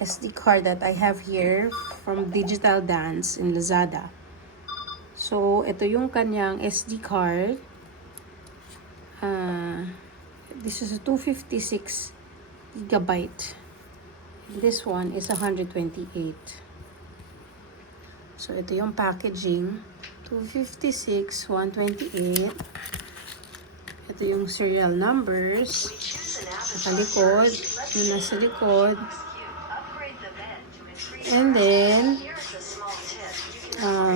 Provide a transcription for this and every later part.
SD card that I have here from Digital Dance in Lazada. So, ito yung kanyang SD card. This is a 256 gigabyte. This one is 128. So, ito yung packaging. 256, 128. Ito yung serial numbers. Nakalikod. Yung nasa likod. And then,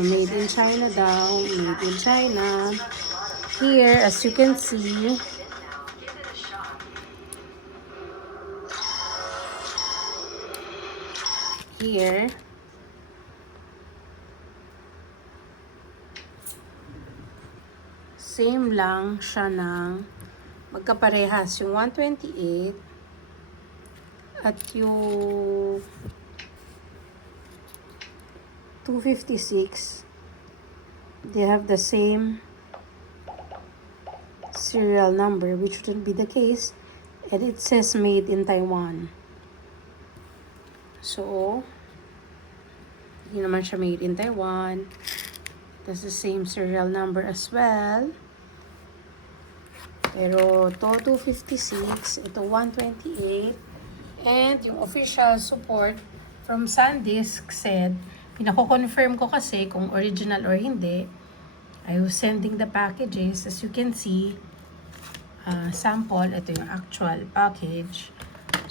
made in China daw. Made in China. Here, as you can see, here, same lang siya ng magkaparehas yung 128 at yung 256. They have the same serial number, which wouldn't be the case, and it says made in Taiwan. So, hindi naman siya made in Taiwan. That's the same serial number as well. Pero to 256, ito 128. And yung official support from SanDisk said, pinako-confirm ko kasi kung original or hindi. I was sending the packages. As you can see, sample, ito yung actual package.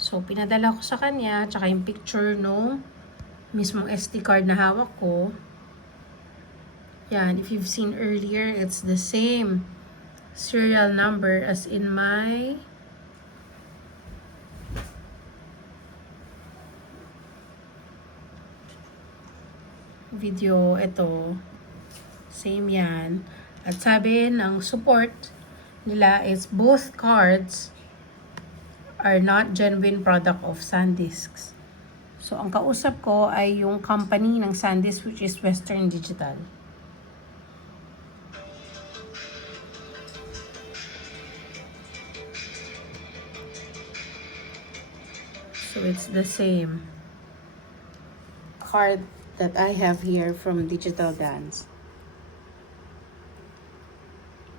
So, pinadala ko sa kanya, tsaka yung picture nung mismong SD card na hawak ko. Yan, if you've seen earlier, it's the same serial number as in my video. Ito, same yan. At sabi ng support nila is both cards are not genuine product of SanDisk. So, ang kausap ko ay yung company ng SanDisk, which is Western Digital. So, it's the same card that I have here from Digital Dance.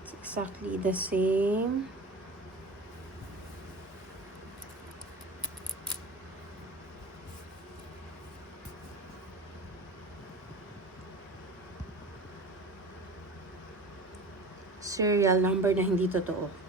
It's exactly the same. Serial number na hindi totoo.